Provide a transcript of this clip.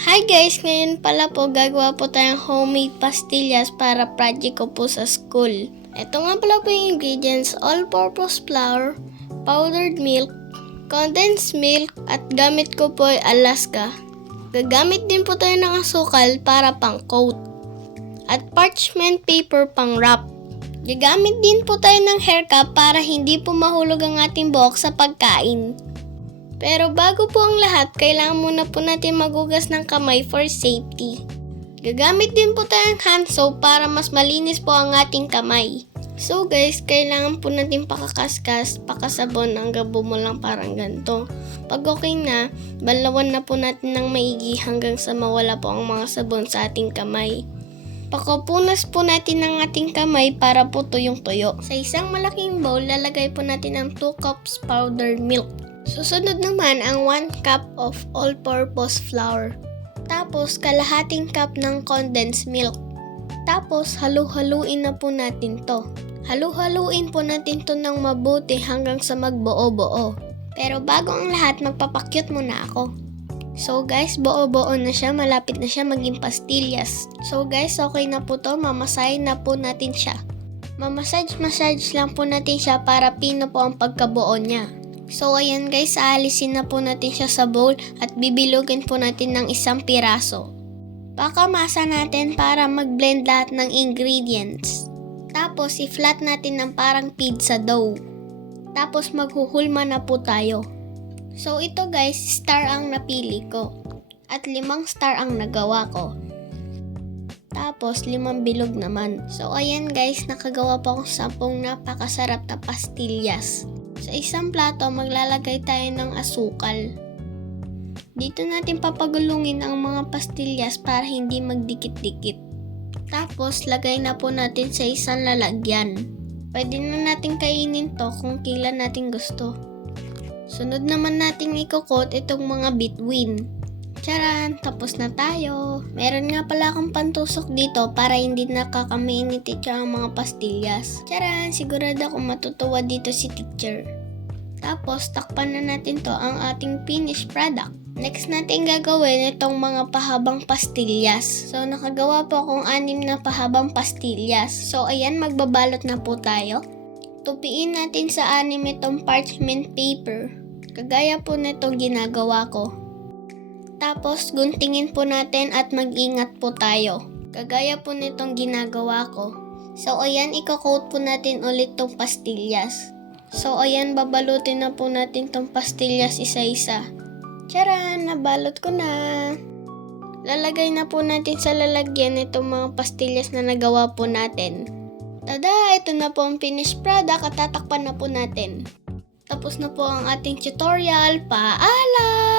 Hi guys! Ngayon pala po gagawa po tayong homemade pastillas para project ko po sa school. Ito nga pala po yung ingredients: all-purpose flour, powdered milk, condensed milk, at gamit ko po ay Alaska. Gagamit din po tayo ng asukal para pang coat at parchment paper pang wrap. Gagamit din po tayo ng hair cap para hindi po mahulog ang ating buhok sa pagkain. Pero bago po ang lahat, kailangan muna po natin magugas ng kamay for safety. Gagamit din po tayo ng hand soap para mas malinis po ang ating kamay. So guys, kailangan po natin pakakaskas, pakasabon hanggang bumulang parang ganito. Pag okay na, balawan na po natin ng maigi hanggang sa mawala po ang mga sabon sa ating kamay. Pakapunas po natin ng ating kamay para po tuyong-tuyo. Sa isang malaking bowl, lalagay po natin ang 2 cups powdered milk. Susunod naman ang 1 cup of all-purpose flour. Tapos kalahating cup ng condensed milk. Tapos halu-haluin na po natin to. Halu-haluin po natin to ng mabuti hanggang sa magbuo-buo. Pero bago ang lahat, magpapakyut muna ako. So guys, buo-buo na siya, malapit na siya maging pastillas. So guys, okay na po to, mamasahin na po natin siya. Mamassage lang po natin siya para pino po ang pagkabuo niya. So ayan guys, aalisin na po natin siya sa bowl at bibilugin po natin ng isang piraso. Pakamasa natin para mag-blend lahat ng ingredients. Tapos i-flat natin ng parang pizza dough. Tapos maghuhulma na po tayo. So ito guys, star ang napili ko. At 5 star ang nagawa ko. Tapos 5 bilog naman. So ayan guys, nakagawa po akong 10 napakasarap na pastillas. Sa isang plato, maglalagay tayo ng asukal. Dito natin papagulungin ang mga pastillas para hindi magdikit-dikit. Tapos, lagay na po natin sa isang lalagyan. Pwede na natin kainin to kung kailan natin gusto. Sunod naman natin i-coat itong mga between. Charan! Tapos na tayo. Meron nga pala akong pantusok dito para hindi nakakamainit ang mga pastillas. Charan! Sigurado akong matutuwa dito si teacher. Tapos, takpan na natin to ang ating finished product. Next natin gagawin itong mga pahabang pastillas. So, nakagawa po akong 6 na pahabang pastillas. So, ayan, magbabalot na po tayo. Tupiin natin sa 6 itong parchment paper. Kagaya po nitong ginagawa ko. Tapos, guntingin po natin at mag-ingat po tayo. Kagaya po nitong ginagawa ko. So, ayan, i-coat po natin ulit tong pastillas. So, ayan, babalutin na po natin tong pastillas isa-isa. Charan! Nabalot ko na! Lalagay na po natin sa lalagyan itong mga pastillas na nagawa po natin. Tada! Ito na po ang finished product at tatakpan na po natin. Tapos na po ang ating tutorial. Paalam!